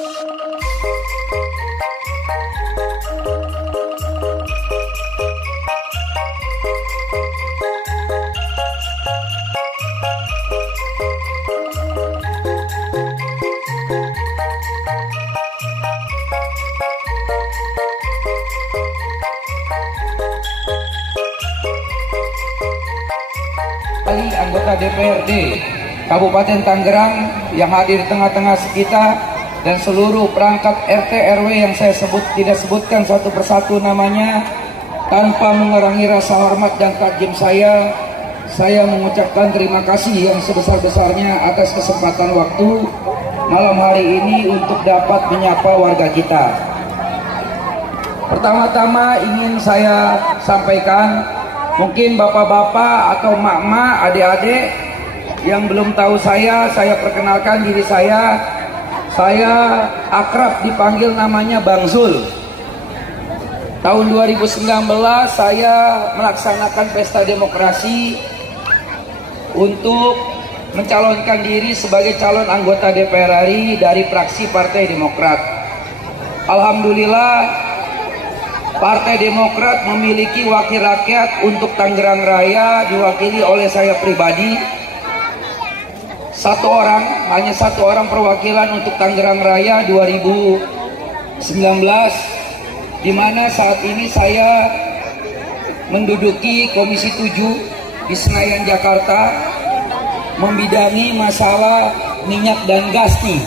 Anggota DPRD Kabupaten Tangerang yang hadir di tengah-tengah kita dan seluruh perangkat RT RW yang saya tidak sebutkan satu persatu namanya, tanpa mengurangi rasa hormat dan takjub saya mengucapkan terima kasih yang sebesar-besarnya atas kesempatan waktu malam hari ini untuk dapat menyapa warga kita. Pertama-tama ingin saya sampaikan, mungkin bapak-bapak atau mak-mak, adik-adik yang belum tahu saya perkenalkan diri saya. Saya akrab dipanggil namanya Bang Zul. Tahun 2019 saya melaksanakan pesta demokrasi untuk mencalonkan diri sebagai calon anggota DPR RI dari fraksi Partai Demokrat. Alhamdulillah, Partai Demokrat memiliki wakil rakyat untuk Tangerang Raya diwakili oleh saya pribadi. Hanya satu orang perwakilan untuk Tangerang Raya 2019, di mana saat ini saya menduduki Komisi 7 di Senayan, Jakarta, membidangi masalah minyak dan gas nih.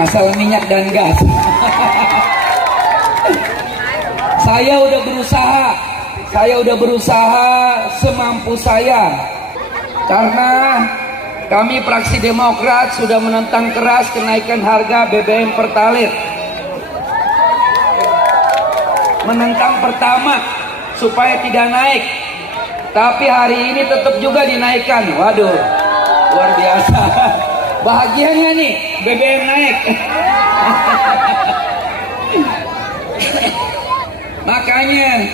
Masalah minyak dan gas. Saya udah berusaha semampu saya, karena kami fraksi Demokrat sudah menentang keras kenaikan harga BBM Pertalite, menentang pertama supaya tidak naik, tapi hari ini tetap juga dinaikkan. Waduh, luar biasa. Bahagianya nih BBM naik. Makanya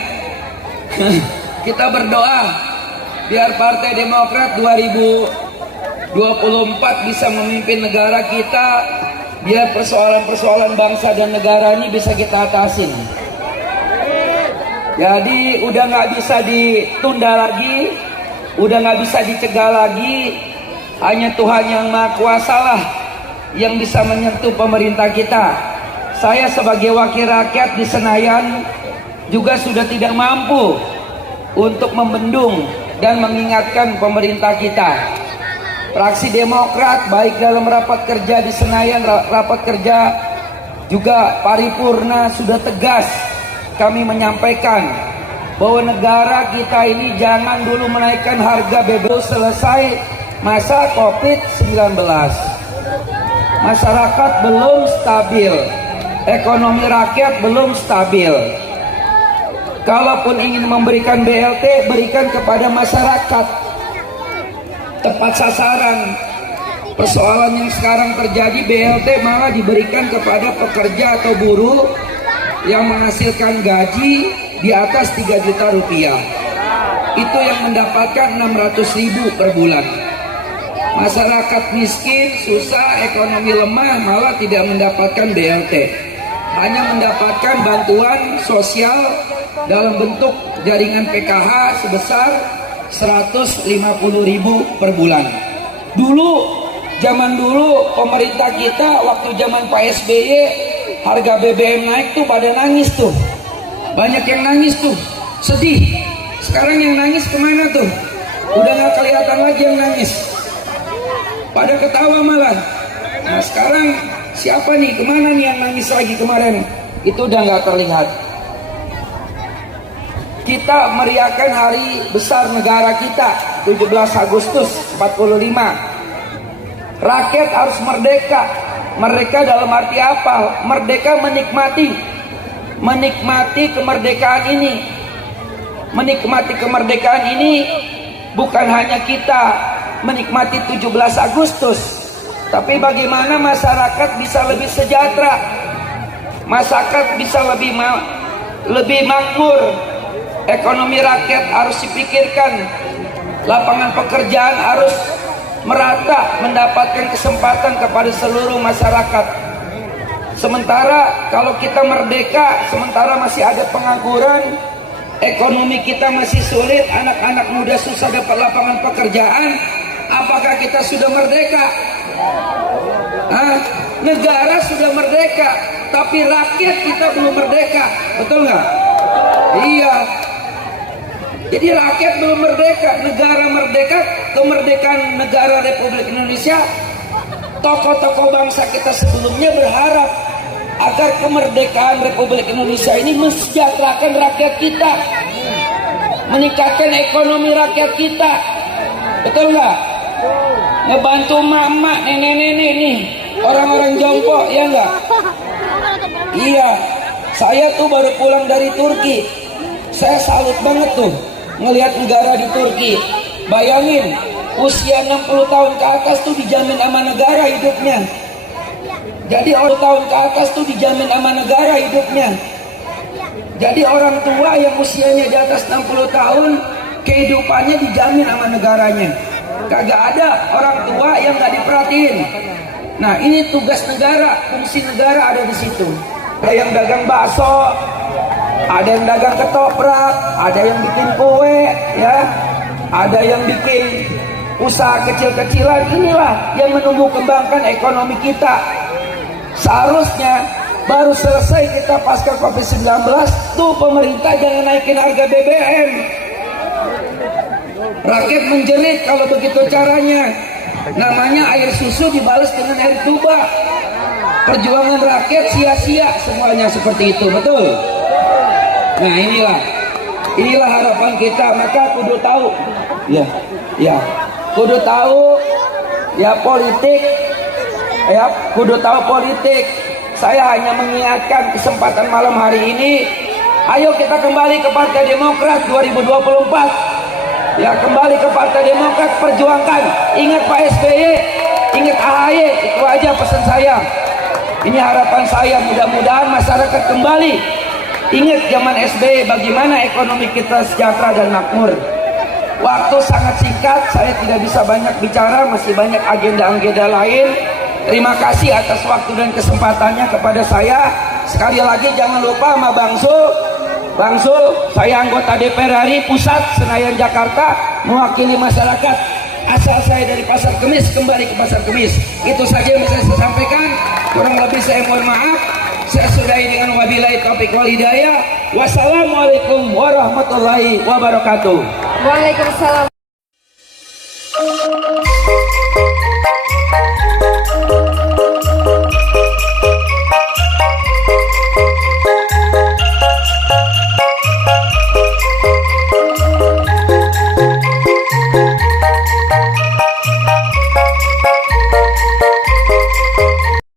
kita berdoa biar Partai Demokrat 2024 bisa memimpin negara kita, biar persoalan-persoalan bangsa dan negara ini bisa kita atasin. Jadi udah nggak bisa ditunda lagi, udah nggak bisa dicegah lagi. Hanya Tuhan yang Maha Kuasa lah yang bisa menyentuh pemerintah kita. Saya sebagai wakil rakyat di Senayan juga sudah tidak mampu untuk membendung dan mengingatkan pemerintah kita. Fraksi Demokrat baik dalam rapat kerja di Senayan, rapat kerja juga paripurna sudah tegas kami menyampaikan bahwa negara kita ini jangan dulu menaikkan harga BBM selesai masa COVID-19. Masyarakat belum stabil, ekonomi rakyat belum stabil. Kalaupun ingin memberikan BLT, berikan kepada masyarakat, tepat sasaran. Persoalan yang sekarang terjadi, BLT malah diberikan kepada pekerja atau buruh yang menghasilkan gaji di atas 3 juta rupiah. Itu yang mendapatkan 600.000 per bulan. Masyarakat miskin, susah, ekonomi lemah, malah tidak mendapatkan BLT, hanya mendapatkan bantuan sosial dalam bentuk jaringan PKH sebesar 150.000 per bulan. Zaman dulu pemerintah kita waktu zaman Pak SBY harga BBM naik tuh pada nangis tuh. Banyak yang nangis tuh, sedih. Sekarang yang nangis kemana tuh? Udah gak kelihatan lagi yang nangis, pada ketawa malah. Nah sekarang siapa nih, kemana nih yang nangis lagi kemarin? Itu udah gak terlihat. Kita meriahkan hari besar negara kita 17 Agustus 45. Rakyat harus merdeka. Merdeka dalam arti apa? Merdeka menikmati kemerdekaan ini. Menikmati kemerdekaan ini bukan hanya kita menikmati 17 Agustus, tapi bagaimana masyarakat bisa lebih sejahtera, masyarakat bisa lebih makmur. Ekonomi rakyat harus dipikirkan, lapangan pekerjaan harus merata, mendapatkan kesempatan kepada seluruh masyarakat. Sementara kalau kita merdeka, sementara masih ada pengangguran, ekonomi kita masih sulit, anak-anak muda susah dapat lapangan pekerjaan, apakah kita sudah merdeka? Negara sudah merdeka, tapi rakyat kita belum merdeka, betul nggak? Iya. Jadi rakyat belum merdeka, negara merdeka, kemerdekaan negara Republik Indonesia. Tokoh-tokoh bangsa kita sebelumnya berharap agar kemerdekaan Republik Indonesia ini mensejahterakan rakyat kita, meningkatkan ekonomi rakyat kita, betul nggak? Ngebantu mama, nenek-nenek nih, orang-orang jompo, ya nggak? Iya, saya tuh baru pulang dari Turki, saya salut banget tuh ngelihat negara di Turki. Bayangin, usia 60 tahun ke atas tuh dijamin sama negara hidupnya. Jadi orang tahun ke atas tuh dijamin sama negara hidupnya. Jadi orang tua yang usianya di atas 60 tahun kehidupannya dijamin sama negaranya. Kagak ada orang tua yang gak diperhatiin. Nah, ini tugas negara, fungsi negara ada di situ. Ada yang dagang bakso, ada yang dagang ketoprak, ada yang bikin kue, ya, ada yang bikin usaha kecil-kecilan. Inilah yang menumbuh kembangkan ekonomi kita. Seharusnya baru selesai kita pasca COVID-19 tuh pemerintah jangan naikin harga BBM. Rakyat menjerit kalau begitu caranya. Namanya air susu dibalas dengan air tuba. Perjuangan rakyat sia-sia semuanya seperti itu, betul? Nah, inilah harapan kita. Maka kudu tahu, kudu tahu, politik. Kudu tahu politik. Saya hanya mengingatkan kesempatan malam hari ini, ayo kita kembali ke Partai Demokrat 2024. Ya, kembali ke Partai Demokrat, perjuangkan. Ingat Pak SBY, ingat AHY, itu aja pesan saya. Ini harapan saya, mudah-mudahan masyarakat kembali ingat zaman SBY, bagaimana ekonomi kita sejahtera dan makmur. Waktu sangat singkat, saya tidak bisa banyak bicara, masih banyak agenda-agenda lain. Terima kasih atas waktu dan kesempatannya kepada saya. Sekali lagi jangan lupa sama Bang Sul, saya anggota DPR RI Pusat Senayan Jakarta, mewakili masyarakat. Asal saya dari Pasar Kemis, kembali ke Pasar Kemis. Itu saja yang bisa saya sampaikan. Kurang lebih saya mohon maaf. Saya sudahi dengan wabillahi taufiq wal hidayah. Wassalamualaikum warahmatullahi wabarakatuh. Waalaikumsalam.